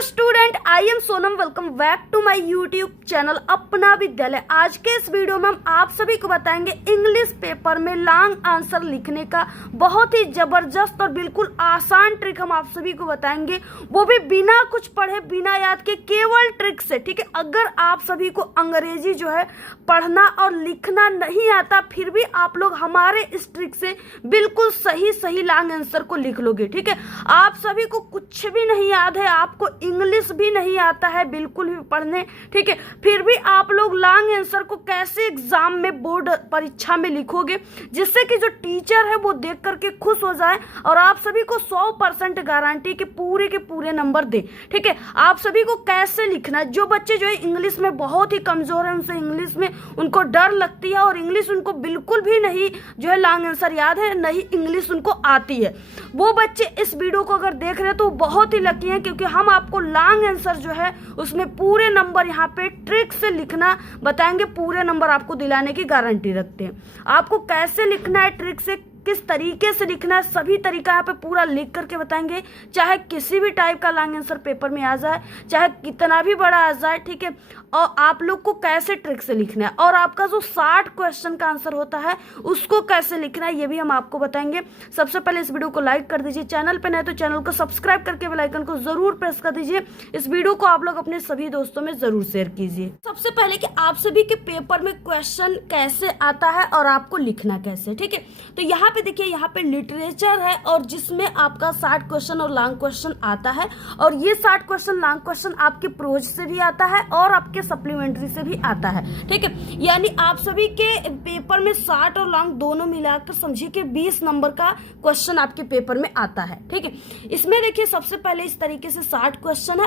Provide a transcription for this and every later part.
Hello student, I am Sonam. Welcome back to my YouTube channel Apna Vidyalaya. आज के इस video में हम आप सभी को बताएंगे इंग्लिश पेपर में लॉन्ग आंसर लिखने का बहुत ही जबरदस्त और बिल्कुल आसान ट्रिक हम आप सभी को बताएंगे, वो भी बिना कुछ पढ़े बिना याद के, केवल ट्रिक से। ठीक है, अगर आप सभी को अंग्रेजी जो है पढ़ना और लिखना नहीं आता, फिर भी आप लोग हमारे इस ट्रिक से बिल्कुल सही लॉन्ग आंसर को लिख लोगे। ठीक है, आप सभी को कुछ भी नहीं याद है, आपको इंग्लिश भी नहीं आता है बिल्कुल भी पढ़ने, ठीक है, फिर भी आप लोग लॉन्ग आंसर को कैसे एग्जाम में, बोर्ड परीक्षा में लिखोगे, जिससे कि जो टीचर है वो देख करके खुश हो जाए और आप सभी को 100% गारंटी के पूरे नंबर दे। ठीक है, आप सभी को कैसे लिखना है। जो बच्चे जो है इंग्लिश में बहुत ही कमजोर है, उनसे इंग्लिश में उनको डर लगती है और इंग्लिश उनको बिल्कुल भी नहीं जो है लॉन्ग आंसर याद है, नहीं इंग्लिश उनको आती है, वो बच्चे इस वीडियो को अगर देख रहे हैं तो बहुत ही लकी हैं, क्योंकि हम आपको लॉन्ग आंसर जो है उसमें पूरे नंबर यहाँ पे ट्रिक से लिखना बताएंगे, पूरे नंबर आपको दिलाने की गारंटी रखते हैं। आपको कैसे लिखना है, ट्रिक से किस तरीके से लिखना है, सभी तरीका यहाँ पे पूरा लिख करके बताएंगे, चाहे किसी भी टाइप का लॉन्ग आंसर पेपर में आ जाए, चाहे कितना भी बड़ा आ जाए। ठीक है, और आप लोग को कैसे ट्रिक से लिखना है और आपका जो 60 क्वेश्चन का आंसर होता है उसको कैसे लिखना है, ये भी हम आपको बताएंगे। सबसे पहले इस वीडियो को लाइक कर दीजिए, चैनल पे नए तो चैनल को सब्सक्राइब करके बेल आइकन को जरूर प्रेस कर दीजिए। इस वीडियो को आप लोग अपने सभी दोस्तों में जरूर शेयर कीजिए। सबसे पहले कि आप सभी के पेपर में क्वेश्चन कैसे आता है और आपको लिखना कैसे। ठीक है, तो यहाँ पे देखिए, यहाँ पे लिटरेचर है और जिसमें आपका 60 क्वेश्चन और लॉन्ग क्वेश्चन आता है, और ये 60 क्वेश्चन लॉन्ग क्वेश्चन आपके प्रोज से भी आता है और आपके सप्लीमेंट्री से भी आता है। ठीक है, यानी आप सभी के पेपर में 60 और लॉन्ग दोनों मिलाकर समझिए कि 20 नंबर का क्वेश्चन आपके पेपर में आता है। ठीक है, इसमें देखिए सबसे पहले इस तरीके से 60 क्वेश्चन है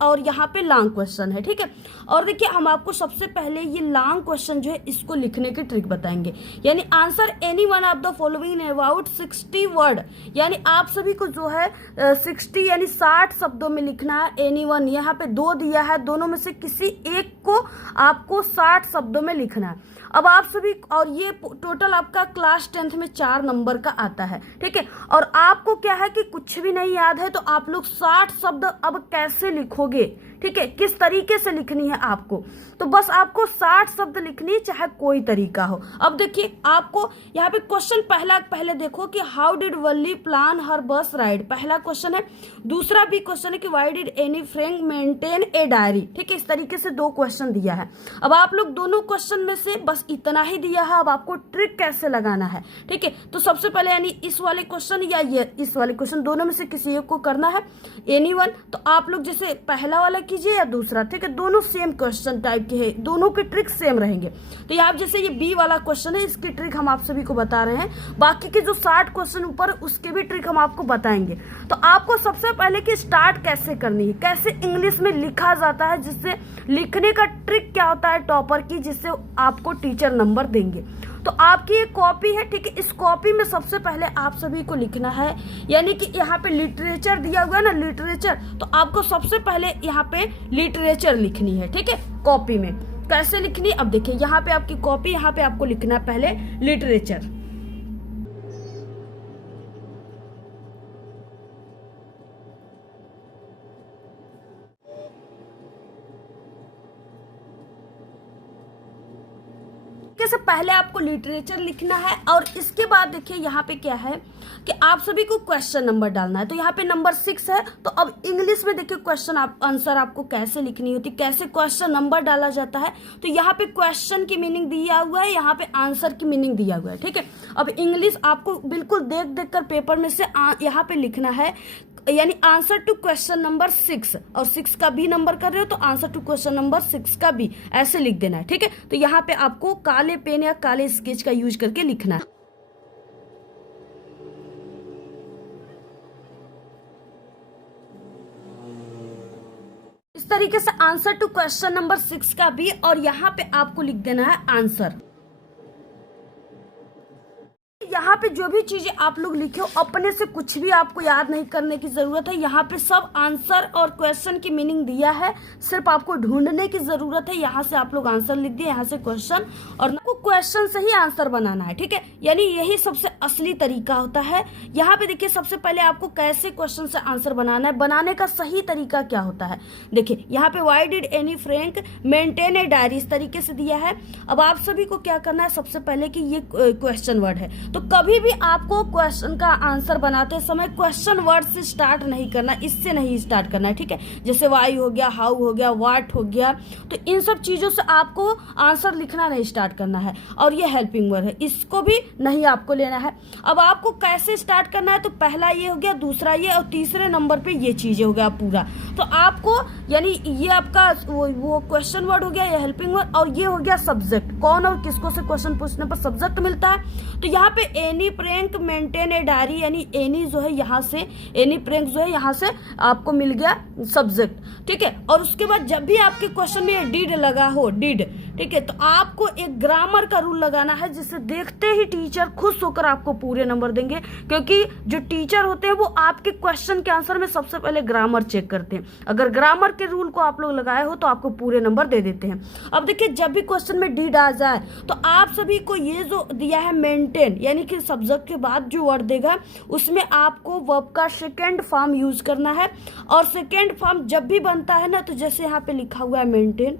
और यहाँ पे लॉन्ग क्वेश्चन है। ठीक है, और देखिए हम आपको सबसे पहले ये लॉन्ग क्वेश्चन जो है इसको लिखने की ट्रिक बताएंगे, यानी answer any one of the following about 60 word, यानी आप सभी को जो है 60 यानी 60 शब्दों में लिखना है। एनी वन यहाँ पे 2 दिया है, दोनों में से किसी एक को आपको 60 शब्दों में लिखना है। अब आप सभी, और ये टोटल आपका क्लास 10th में 4 नंबर का आता है। ठीक है, और आपको क्या है कि कुछ भी नहीं याद है, तो आप लोग 60 शब्द अब कैसे लिखोगे, ठीक है, किस तरीके से लिखनी है आपको, तो बस आपको 60 शब्द लिखनी है, चाहे कोई तरीका हो। अब देखिए आपको यहाँ पे क्वेश्चन पहले देखो कि हाउ डिड वल्ली प्लान हर बस राइड, पहला क्वेश्चन है। दूसरा भी क्वेश्चन है कि why did Anne Frank maintain a diary. ठीक है, इस तरीके से 2 क्वेश्चन दिया है। अब आप लोग दोनों क्वेश्चन में से बस इतना ही दिया है, अब आपको ट्रिक कैसे लगाना है। ठीक है, तो सबसे पहले यानी इस वाले क्वेश्चन या ये इस वाले क्वेश्चन, दोनों में से किसी एक को करना है एनी वन। तो आप लोग जैसे पहला वाला कीजिए या दूसरा, ठीक है, दोनों सेम क्वेश्चन टाइप के हैं, दोनों के ट्रिक सेम रहेंगे। तो यहाँ जैसे ये बी वाला क्वेश्चन है, इसकी ट्रिक हम आप सभी को बता रहे हैं, बाकी के जो 60 क्वेश्चन ऊपर उसके भी ट्रिक हम आपको बताएंगे। तो आपको सबसे पहले कि स्टार्ट कैसे करनी है, कैसे इंग्लिश में लिखा जाता है, जिससे लिखने का ट्रिक क्या होता है टॉपर की, जिससे आपको टीचर नंबर देंगे। तो आपकी एक कॉपी है, ठीक है, इस कॉपी में सबसे पहले आप सभी को लिखना है, यानी कि यहाँ पे लिटरेचर दिया हुआ है ना, लिटरेचर, तो आपको सबसे पहले यहाँ पे लिटरेचर लिखनी है। ठीक है, कॉपी में कैसे लिखनी है, अब देखिए यहाँ पे आपकी कॉपी, यहाँ पे आपको लिखना है पहले लिटरेचर। से पहले आपको लिटरेचर लिखना है, और इसके बाद देखिए यहाँ पे क्या है कि आप सभी को क्वेश्चन नंबर डालना है। तो यहाँ पे नंबर 6 है, तो अब इंग्लिश में देखिए क्वेश्चन आंसर आपको कैसे लिखनी होती, कैसे क्वेश्चन नंबर डाला जाता है। तो यहाँ पे क्वेश्चन की मीनिंग दिया हुआ है, यहाँ पे आंसर की मीनिंग दिया हुआ है। ठीक है, अब इंग्लिश आपको बिल्कुल देख कर पेपर में से यहाँ पे लिखना है, यानी आंसर टू क्वेश्चन नंबर 6, और 6 का भी नंबर कर रहे हो तो आंसर टू क्वेश्चन नंबर 6 का भी ऐसे लिख देना है। ठीक है, तो यहाँ पे आपको काले पेन या काले स्केच का यूज करके लिखना है। इस तरीके से आंसर टू क्वेश्चन नंबर 6 का भी, और यहाँ पे आपको लिख देना है आंसर। यहाँ पे जो भी चीजें आप लोग लिखे हो, अपने से कुछ भी आपको याद नहीं करने की जरूरत है, यहाँ पे सब आंसर और क्वेश्चन की मीनिंग दिया है, सिर्फ आपको ढूंढने की जरूरत है। यहाँ से आप लोग आंसर लिख दिए, यहाँ से क्वेश्चन, और आपको क्वेश्चन से ही आंसर बनाना है, ठीक है। यानी यही सबसे असली तरीका होता है। यहाँ पे देखिए सबसे पहले आपको कैसे क्वेश्चन से आंसर बनाना है, बनाने का सही तरीका क्या होता है। देखिए यहाँ पे why did Anne Frank maintain a diary इस तरीके से दिया है। अब आप सभी को क्या करना है, सबसे पहले कि ये क्वेश्चन वर्ड है, तो कभी भी आपको क्वेश्चन का आंसर बनाते समय क्वेश्चन वर्ड से स्टार्ट नहीं करना, इससे नहीं स्टार्ट करना है, ठीक है। जैसे वाई हो गया, हाउ हो गया, व्हाट हो गया, तो इन सब चीजों से आपको आंसर लिखना नहीं स्टार्ट करना है। और ये हेल्पिंग वर्ड है, इसको भी नहीं आपको लेना है। अब आपको कैसे स्टार्ट करना है, तो पहला ये हो गया, दूसरा ये, और तीसरे नंबर पे ये चीजें हो गया पूरा। तो आपको यानी ये आपका वो क्वेश्चन वर्ड हो गया, ये हेल्पिंग वर्ड, और ये हो गया सब्जेक्ट, कौन और किसको से क्वेश्चन पूछने पर सब्जेक्ट मिलता है। तो यहाँ पे any prank maintain a diary, यानी एनी जो है यहाँ से, एनी प्रैंक जो है यहाँ से आपको मिल गया सब्जेक्ट, ठीक है। और उसके बाद जब भी आपके क्वेश्चन में ये डिड लगा हो, डिड, ठीक है, तो आपको एक ग्रामर का रूल लगाना है, जिससे देखते ही टीचर खुश होकर आपको पूरे नंबर देंगे। क्योंकि जो टीचर होते हैं वो आपके क्वेश्चन के आंसर में सबसे पहले ग्रामर चेक करते हैं। अगर ग्रामर के रूल को आप लोग लगाए हो तो आपको पूरे नंबर दे देते हैं। अब देखिए जब भी क्वेश्चन में डिड आ जाए तो आप सभी को ये जो दिया है मेंटेन, यानी कि सब्जेक्ट के बाद जो वर्ड देगा उसमें आपको वर्ब का सेकेंड फॉर्म यूज करना है। और सेकेंड फॉर्म जब भी बनता है ना, तो जैसे यहाँ पे लिखा हुआ है मेंटेन,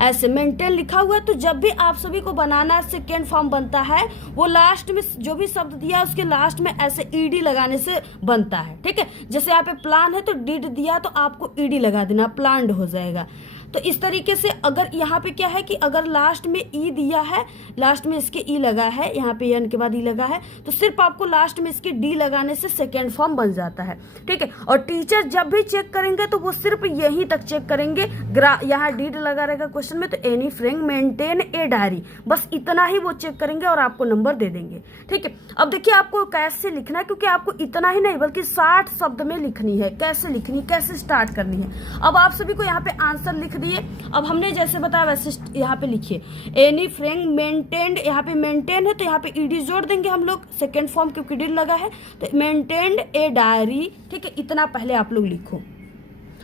ऐसे मेंटेन लिखा हुआ है, तो जब भी आप सभी को बनाना सेकेंड फॉर्म बनता है, वो लास्ट में जो भी शब्द दिया है उसके लास्ट में ऐसे ईडी लगाने से बनता है, ठीक है। जैसे यहाँ पे प्लान है तो डिड दिया तो आपको ईडी लगा देना, प्लान्ड हो जाएगा। तो इस तरीके से अगर यहाँ पे क्या है कि अगर लास्ट में ई दिया है, लास्ट में इसके ई लगा है, यहाँ पे एन के बाद ई लगा है, तो सिर्फ आपको लास्ट में इसके डी लगाने से सेकेंड फॉर्म बन जाता है, ठीक है। और टीचर जब भी चेक करेंगे तो वो सिर्फ यहीं तक चेक करेंगे, यहाँ डिड लगा रहेगा क्वेश्चन में, तो Anne Frank maintain a diary, बस इतना ही वो चेक करेंगे और आपको नंबर दे देंगे, ठीक है। अब देखिए आपको कैसे लिखना है, क्योंकि आपको इतना ही नहीं बल्कि 60 शब्द में लिखनी है। कैसे लिखनी, कैसे स्टार्ट करनी है। अब आप सभी को यहाँ पे आंसर लिख दिए। अब हमने जैसे बताया वैसे यहाँ पे लिखिए, एनी फ्रैंक मेंटेन्ड, यहाँ पे मेंटेन है तो यहाँ पे ईडी जोड़ देंगे हम लोग, सेकेंड फॉर्म क्योंकि डिड लगा है, तो मेंटेन्ड ए डायरी, ठीक है। इतना पहले आप लोग लिखो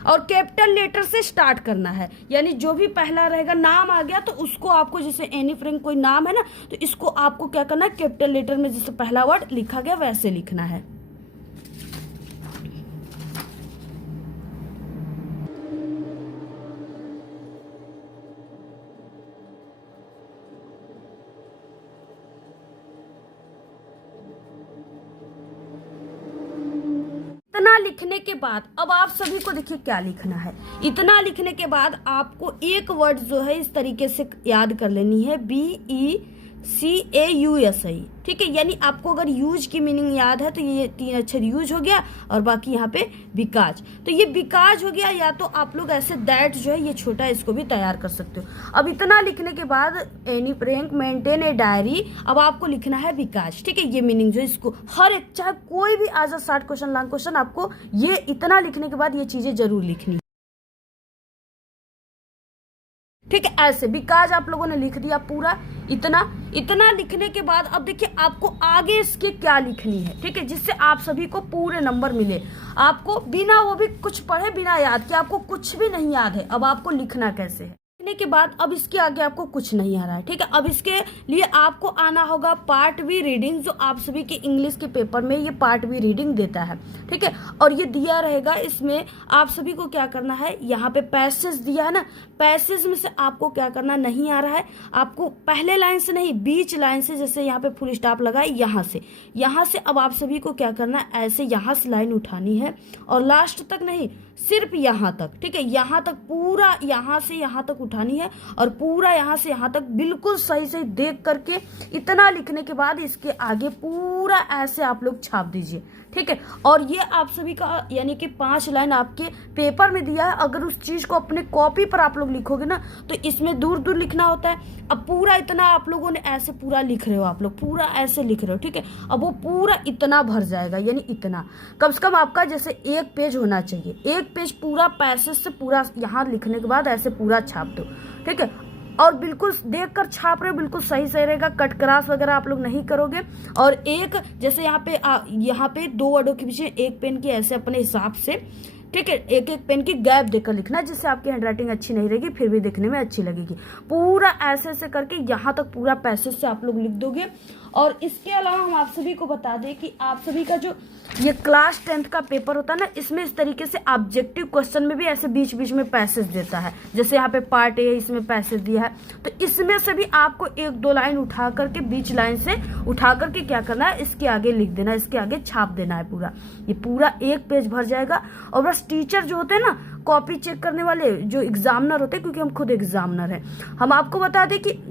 और कैपिटल लेटर से स्टार्ट करना है, यानी जो भी पहला रहेगा, नाम आ गया तो उसको आपको, जैसे एनी फ्रैंक कोई नाम है ना, तो इसको आपको क्या करना है, कैपिटल लेटर में जैसे पहला वर्ड लिखा गया वैसे लिखना है। इतना लिखने के बाद अब आप सभी को देखिए क्या लिखना है। इतना लिखने के बाद आपको एक वर्ड जो है इस तरीके से याद कर लेनी है, BECAUSI, ठीक है। यानी आपको अगर यूज की मीनिंग याद है तो ये 3 अक्षर यूज हो गया, और बाकी यहाँ पे बिकाज, तो ये बिकाज हो गया। या तो आप लोग ऐसे दैट जो है ये छोटा, इसको भी तैयार कर सकते हो। अब इतना लिखने के बाद Anne Frank maintain a diary, अब आपको लिखना है बिकाज, ठीक है। ये मीनिंग जो है इसको हर एक, चाहे कोई भी आज 60 क्वेश्चन लॉन्ग क्वेश्चन, आपको ये इतना लिखने के बाद ये चीजें जरूर लिखनी, ठीक है। ऐसे बिकाज आप लोगों ने लिख दिया पूरा। इतना लिखने के बाद अब देखिए आपको आगे इसके क्या लिखनी है, ठीक है, जिससे आप सभी को पूरे नंबर मिले। आपको बिना वो भी कुछ पढ़े, बिना याद कि आपको कुछ भी नहीं याद है, अब आपको लिखना कैसे है। लिखने के बाद अब इसके आगे आपको कुछ नहीं आ रहा है, ठीक है। अब इसके लिए आपको आना होगा पार्ट बी रीडिंग, जो आप सभी के इंग्लिश के पेपर में ये पार्ट बी रीडिंग देता है, ठीक है। और ये दिया रहेगा, इसमें आप सभी को क्या करना है, यहाँ पे पैसेज दिया है ना, पैसेज में से आपको क्या करना, नहीं आ रहा है आपको पहले लाइन से नहीं, बीच लाइन से, जैसे यहाँ पे फुल स्टॉप लगाए, यहाँ से अब आप सभी को क्या करना है, ऐसे यहाँ से लाइन उठानी है और लास्ट तक नहीं, सिर्फ यहाँ तक, ठीक है। यहाँ तक पूरा, यहाँ से यहाँ तक उठानी है और पूरा यहाँ से यहाँ तक बिल्कुल सही सही देख करके इतना लिखने के बाद इसके आगे पूरा ऐसे आप लोग छाप दीजिए, ठीक है। और ये आप सभी का यानी कि 5 लाइन आपके पेपर में दिया है। अगर उस चीज को अपने कॉपी पर आप लोग लिखोगे ना, तो इसमें दूर दूर लिखना होता है। अब पूरा इतना आप लोगों ने ऐसे पूरा लिख रहे हो, आप लोग पूरा ऐसे लिख रहे हो, ठीक है। अब वो पूरा इतना भर जाएगा, यानी इतना कम से कम आपका जैसे 1 पेज होना चाहिए, 1 पेज पूरा पैसेज से पूरा यहाँ लिखने के बाद ऐसे पूरा छाप दो, ठीक है। और बिल्कुल देखकर छाप रहे हो, बिल्कुल सही सही रहेगा, कट क्रॉस वगैरह आप लोग नहीं करोगे। और एक जैसे यहाँ पे 2 वर्डों के पीछे 1 पेन की ऐसे अपने हिसाब से ठीक है, एक एक पेन की गैप देकर लिखना है, जिससे आपकी हैंडराइटिंग अच्छी नहीं रहेगी फिर भी देखने में अच्छी लगेगी। पूरा ऐसे ऐसे करके यहाँ तक पूरा पैसेज से आप लोग लिख दोगे। और इसके अलावा हम आप सभी को बता दें कि आप सभी का जो ये क्लास 10th का पेपर होता है ना, इसमें इस तरीके से ऑब्जेक्टिव क्वेश्चन में भी ऐसे बीच बीच में पैसेज देता है। जैसे यहाँ पे पार्ट ए इसमें पैसेज दिया है, तो इसमें से भी आपको 1-2 लाइन उठा करके बीच लाइन से उठा करके क्या करना है, इसके आगे लिख देना है, इसके आगे छाप देना है। पूरा ये पूरा 1 पेज भर जाएगा। और बस टीचर जो होते हैं ना, कॉपी चेक करने वाले जो एग्जामिनर होते हैं, क्योंकि हम खुद एग्जामिनर हैं, हम आपको बता दें कि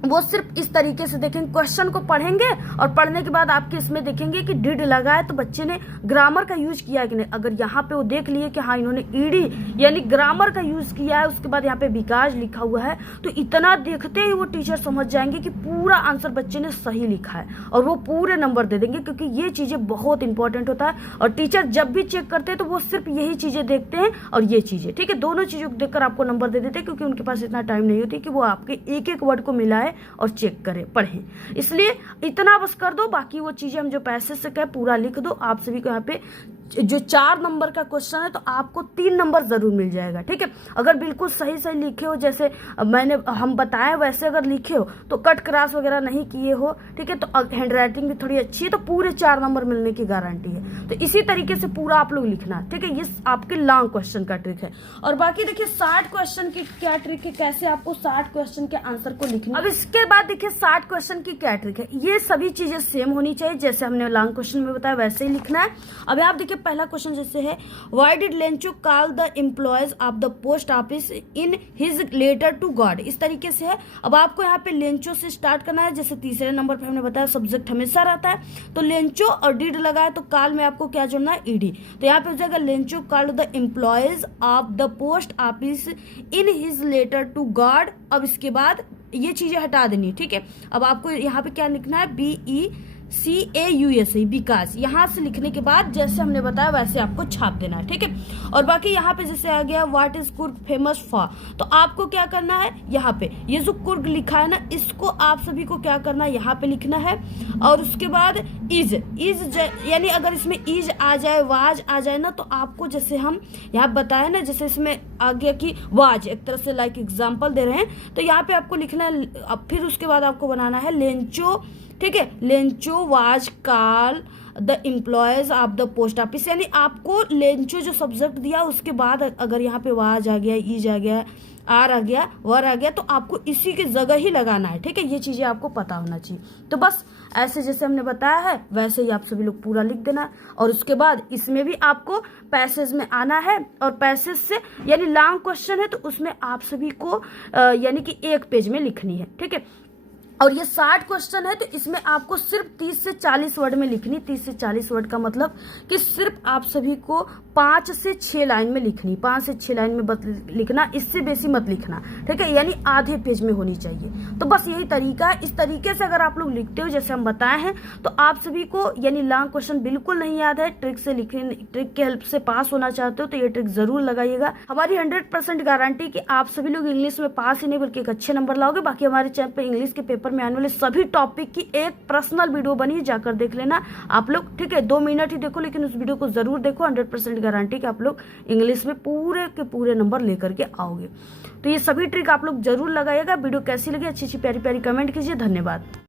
वो सिर्फ इस तरीके से देखेंगे, क्वेश्चन को पढ़ेंगे और पढ़ने के बाद आपके इसमें देखेंगे कि डिड लगा है तो बच्चे ने ग्रामर का यूज किया है कि नहीं। अगर यहाँ पे वो देख लिए कि हाँ इन्होंने ईडी यानी ग्रामर का यूज किया है, उसके बाद यहाँ पे बिकाज लिखा हुआ है, तो इतना देखते ही वो टीचर समझ जाएंगे कि पूरा आंसर बच्चे ने सही लिखा है और वो पूरे नंबर दे देंगे। क्योंकि ये चीजें बहुत इंपॉर्टेंट होता है और टीचर जब भी चेक करते हैं तो वो सिर्फ यही चीजें देखते हैं और ये चीजें, ठीक है, दोनों चीजों को देखकर आपको नंबर दे देते हैं, क्योंकि उनके पास इतना टाइम नहीं होती कि वो आपके एक एक वर्ड को मिलाए और चेक करें, पढ़ें। इसलिए इतना बस कर दो, बाकी वो चीजें हम जो पैसेज से कहे पूरा लिख दो। आप सभी को यहाँ पे जो 4 नंबर का क्वेश्चन है तो आपको 3 नंबर जरूर मिल जाएगा, ठीक है। अगर बिल्कुल सही सही लिखे हो, जैसे हम बताया वैसे अगर लिखे हो, तो कट क्रॉस वगैरह नहीं किए हो, ठीक है, तो हैंडराइटिंग भी थोड़ी अच्छी है, तो पूरे 4 नंबर मिलने की गारंटी है। तो इसी तरीके से पूरा आप लोग लिखना, ठीक है। ये आपके लॉन्ग क्वेश्चन का ट्रिक है। और बाकी देखिए 60 क्वेश्चन की क्या ट्रिक है, कैसे आपको 60 क्वेश्चन के आंसर को लिखना। अब इसके बाद देखिए 60 क्वेश्चन की क्या ट्रिक है। ये सभी चीजें सेम होनी चाहिए, जैसे हमने लॉन्ग क्वेश्चन में बताया वैसे ही लिखना है। अब आप देखिए पहला क्वेश्चन जैसे है, why did Lencho call the employees of the post office in his letter to God. इस तरीके से है। अब आपको यहाँ पे लेंचो से स्टार्ट करना है। जैसे तीसरे नंबर पे हमने बताया सब्जेक्ट हमेशा रहता है, तो लेंचो और डिड लगा है तो कॉल में आपको क्या जोड़ना है, ईडी। तो यहाँ पे हो जाएगा Lencho called the employees of the post office in his letter to God. अब इसके बाद ये चीजें हटा देनी, ठीक है। अब आपको यहाँ पे क्या लिखना है, BECAUS, बिकाज। यहाँ से लिखने के बाद जैसे हमने बताया वैसे आपको छाप देना है, ठीक है। और बाकी यहाँ पे जैसे आ गया what is Coorg famous for, तो आपको क्या करना है, यहाँ पे ये जो कुर्ग लिखा है ना, इसको आप सभी को क्या करना है, यहाँ पे लिखना है। और उसके बाद इज यानी अगर इसमें इज आ जाए, वाज आ जाए ना, तो आपको जैसे हम यहाँ बताए ना, जैसे इसमें आ गया कि वाज, एक तरह से लाइक एग्जाम्पल दे रहे हैं, तो यहाँ पे आपको लिखना है। अब फिर उसके बाद आपको बनाना है लेंचो, ठीक है, Lencho was call the employees of the post office. यानी आपको लेंचो जो सब्जेक्ट दिया उसके बाद अगर यहाँ पे वाज आ गया, ईज आ गया, आर आ गया, वर आ गया, तो आपको इसी की जगह ही लगाना है, ठीक है। ये चीजें आपको पता होना चाहिए। तो बस ऐसे जैसे हमने बताया है वैसे ही आप सभी लोग पूरा लिख देना है। और उसके बाद इसमें भी आपको पैसेज में आना है, और पैसेज से यानी लॉन्ग क्वेश्चन है तो उसमें आप सभी को यानी कि 1 पेज में लिखनी है, ठीक है। और ये 60 क्वेश्चन है तो इसमें आपको सिर्फ 30 से 40 वर्ड में लिखनी। 30 से 40 वर्ड का मतलब कि सिर्फ आप सभी को 5 से 6 लाइन में लिखनी, 5 से 6 लाइन में लिखना, इससे बेसी मत लिखना, ठीक है। यानी आधे पेज में होनी चाहिए। तो बस यही तरीका है। इस तरीके से अगर आप लोग लिखते हो जैसे हम बताए हैं, तो आप सभी को यानी लॉन्ग क्वेश्चन बिल्कुल नहीं याद है, ट्रिक से लिखने, ट्रिक के हेल्प से पास होना चाहते हो तो ये ट्रिक जरूर लगाइएगा। हमारी 100% गारंटी कि आप सभी लोग इंग्लिश में पास ही नहीं बल्कि एक अच्छे नंबर लाओगे। बाकी हमारे चैनल पर इंग्लिश के पेपर में आने वाले सभी टॉपिक की एक पर्सनल वीडियो बनी, जाकर देख लेना आप लोग, ठीक है। 2 मिनट ही देखो लेकिन उस वीडियो को जरूर देखो। 100% गारंटी कि आप लोग इंग्लिश में पूरे के पूरे नंबर लेकर के आओगे। तो ये सभी ट्रिक आप लोग जरूर लगाइएगा। वीडियो कैसी लगी अच्छी अच्छी प्यारी प्यारी कमेंट कीजिए। धन्यवाद।